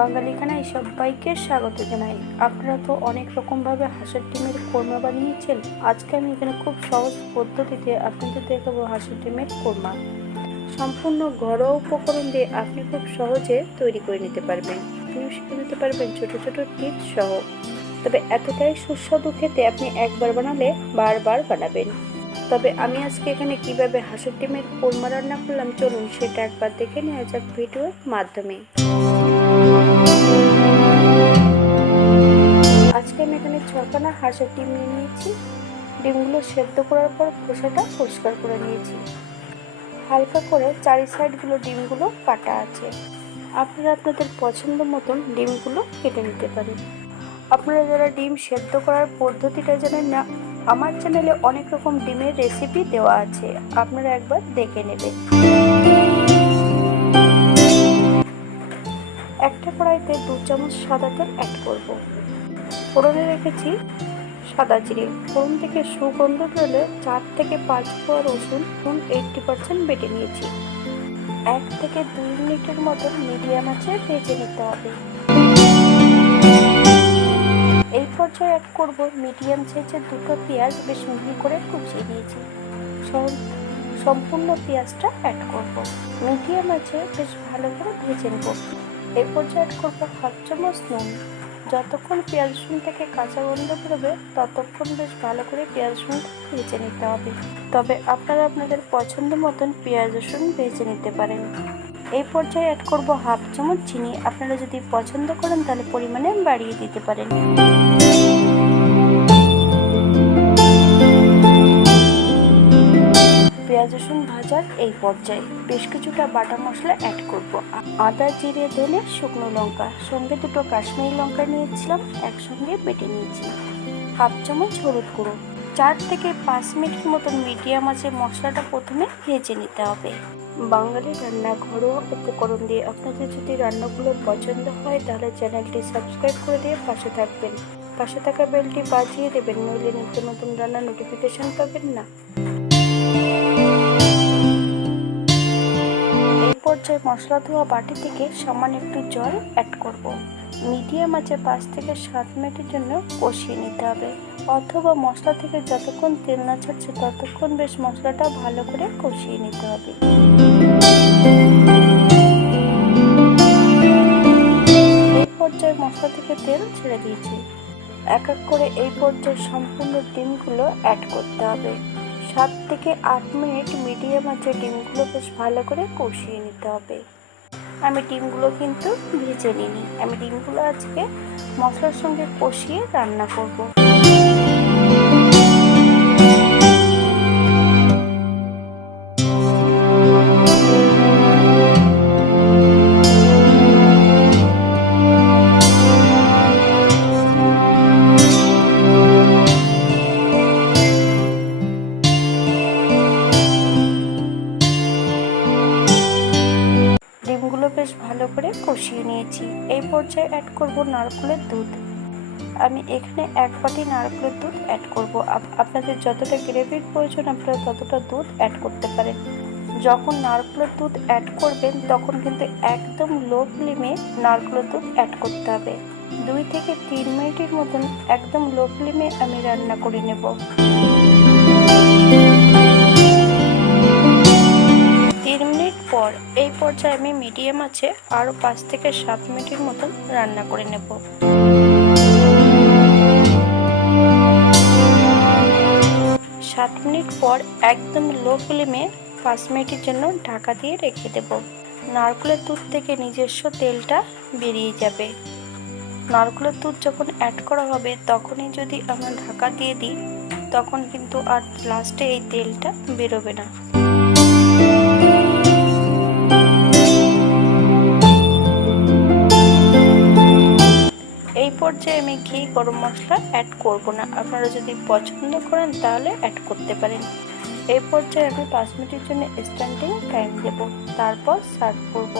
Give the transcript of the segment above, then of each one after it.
বাঙালি খানায় সবাইকে স্বাগত জানাই। আপনারা তো অনেক রকমভাবে হাঁসের ডিমের কোরমা বানিয়েছেন। আজকে আমি এখানে খুব সহজ পদ্ধতিতে আপনাদের দেখাবো হাঁসের ডিমের কোরমা। সম্পূর্ণ ঘরোয়া উপকরণ দিয়ে আপনি খুব সহজে তৈরি করে নিতে পারবেন। আপনিও শিখে নিতে পারবেন ছোট ছোট টিপস সহ। তবে এতটাই সুস্বাদু খেতে আপনি একবার বানালে বারবার বানাবেন। তবে আমি আজকে এখানে কিভাবে হাঁসের ডিমের কোরমা রান্না করলাম চলুন সেটা একবার দেখে নেওয়া যাক ভিডিওর মাধ্যমে। আজকে আমি এখানে 6খানা হাঁসের ডিম নিয়ে নিয়েছি। ডিমগুলো সেদ্ধ করার পর খোসাটা পরিষ্কার করে নিয়েছি। হালকা করে চারি সাইডগুলো ডিমগুলো কাটা আছে। আপনারা আপনাদের পছন্দ মতন ডিমগুলো কেটে নিতে পারেন। আপনারা যারা ডিম সেদ্ধ করার পদ্ধতিটা জানেন না, আমার চ্যানেলে অনেক রকম ডিমের রেসিপি দেওয়া আছে, আপনারা একবার দেখে নেবেন। একটা কড়াইতে 2 চামচ সাদা তেল অ্যাড করব। ফোড়নে রেখেছি সাদা জিরে। ফোড়ন থেকে সুগন্ধ বেরোলে 4 থেকে 5 কোয়া রসুন 80% বেটে নিয়েছি। 1 থেকে 2 মিনিটের মতো মিডিয়াম আঁচে ভেজে নিতে হবে। এই পর্যায়ে অ্যাড করব মিডিয়াম সাইজের 2টো পেঁয়াজ বেশ মিহি করে কুচিয়ে নিয়েছি। সম্পূর্ণ পেঁয়াজটা অ্যাড করব। মিডিয়াম আঁচে বেশ ভালো করে ভেজে নেব। এই পর্যায়ে অ্যাড করব 1/2 চামচ নুন। যতক্ষণ পেঁয়াজ রসুন থেকে কাঁচা গন্ধ বেরোবে ততক্ষণ বেশ ভালো করে পেঁয়াজ রসুন ভেজে নিতে হবে। তবে আপনারা আপনাদের পছন্দ মতন পেঁয়াজ রসুন ভেজে নিতে পারেন। এই পর্যায়ে অ্যাড করব 1/2 চামচ চিনি। আপনারা যদি পছন্দ করেন তাহলে পরিমাণে বাড়িয়ে দিতে পারেন। পেঁয়াজ রসুন ভাজার এই পর্যায়ে বেশ কিছুটা বাটা মশলা অ্যাড করব। আদা, জিরে, ধনে, শুকনো লঙ্কা, সঙ্গে 2টো কাশ্মীরি লঙ্কা নিয়েছিলাম, একসঙ্গে বেটে নিয়েছি। 1/2 চামচ হলুদ গুঁড়ো। 4 থেকে 5 মিনিট মতন মিডিয়াম আঁচে মশলাটা প্রথমে ভেজে নিতে হবে। বাঙালি রান্না ঘরোয়া উপকরণ দিয়ে আপনাদের যদি রান্নাগুলো পছন্দ হয় তাহলে চ্যানেলটি সাবস্ক্রাইব করে দিয়ে পাশে থাকবেন। পাশে থাকা বেলটি বাজিয়ে দেবেন, নইলে নিত্য নতুন রান্নার নোটিফিকেশন পাবেন না। এই পর্যায়ে মশলা ধোয়া বাটি থেকে সামান্য একটু জল অ্যাড করব। মিডিয়াম আঁচে 5 থেকে 7 মিনিটের জন্য কষিয়ে নিতে হবে, অথবা মশলা থেকে যতক্ষণ তেল না ছাড়ছে ততক্ষণ বেশ মশলাটা ভালো করে কষিয়ে নিতে হবে। এই পর্যায়ে মশলা থেকে তেল ছেড়ে দিয়েছি। এক এক করে এই পর্যায়ে সম্পূর্ণ ডিমগুলো অ্যাড করতে হবে। 7 থেকে 8 মিনিট মিডিয়াম আঁচে ডিমগুলো বেশ ভালো করে কষিয়ে নিতে হবে। আমি ডিমগুলো কিন্তু ভেজে নিইনি, আমি ডিমগুলো আজকে মশলার সঙ্গে কষিয়ে রান্না করব। ডিমগুলো বেশ ভালো করে কষিয়ে নিয়েছি। এই পর্যায়ে অ্যাড করব নারকেলের দুধ। আমি এখানে 1 বাটি নারকেলের দুধ অ্যাড করব। আপনাদের যতটা গ্রেভির প্রয়োজন আপনারা ততটা দুধ অ্যাড করতে পারেন। যখন নারকেলের দুধ অ্যাড করবেন তখন কিন্তু একদম লো ফ্লেমে নারকেলের দুধ অ্যাড করতে হবে। 2 থেকে 3 মিনিটের মতন একদম লো ফ্লেমে আমি রান্না করে নেব। 3 মিনিট পর এই পর্যায়ে আমি মিডিয়াম আঁচে আরও 5 থেকে 7 মিনিটের মতন রান্না করে নেব। 7 মিনিট পর একদম লো ফ্লেমে 5 মিনিটের জন্য ঢাকা দিয়ে রেখে দেব। নারকেলের দুধ থেকে নিজস্ব তেলটা বেরিয়ে যাবে। নারকেলের দুধ যখন অ্যাড করা হবে তখনই যদি আমরা ঢাকা দিয়ে দিই তখন কিন্তু আর লাস্টে এই তেলটা বেরোবে না। এই পর্যায়ে আমি ঘি, গরম মশলা অ্যাড করব না, আপনারা যদি পছন্দ করেন তাহলে অ্যাড করতে পারেন। এই পর্যায়ে আমি 5 মিনিটের জন্য স্ট্যান্ডিং টাইম দেব, তারপর সার্ভ করব।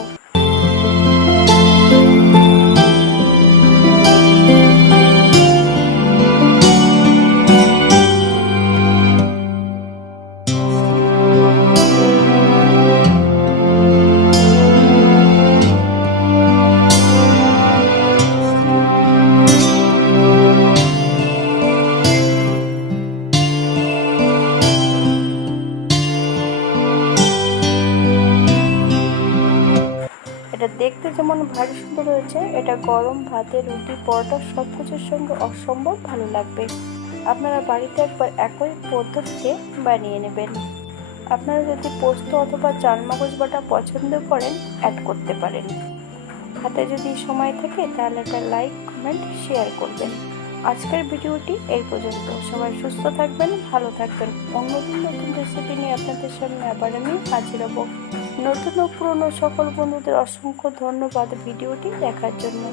এটা দেখতে যেমন ভারী সুন্দর হয়েছে, এটা গরম ভাতে, রুটি, পরোটা সব কিছুর সঙ্গে অসম্ভব ভালো লাগবে। আপনারা বাড়িতে একবার একই পদ্ধতিতে বানিয়ে নেবেন। আপনারা যদি পোস্ত অথবা চালমগজ বাটা পছন্দ করেন, অ্যাড করতে পারেন। হাতে যদি সময় থাকে তাহলে একটা লাইক, কমেন্ট, শেয়ার করবেন। আজকের ভিডিওটি এই পর্যন্ত। সবাই সুস্থ থাকবেন, ভালো থাকবেন। অন্যদিন নতুন রেসিপি নিয়ে আপনাদের সামনে আবার আমি হাজির হব। নতুন ও পুরনো সকল বন্ধুদের অসংখ্য ধন্যবাদ ভিডিওটি দেখার জন্য।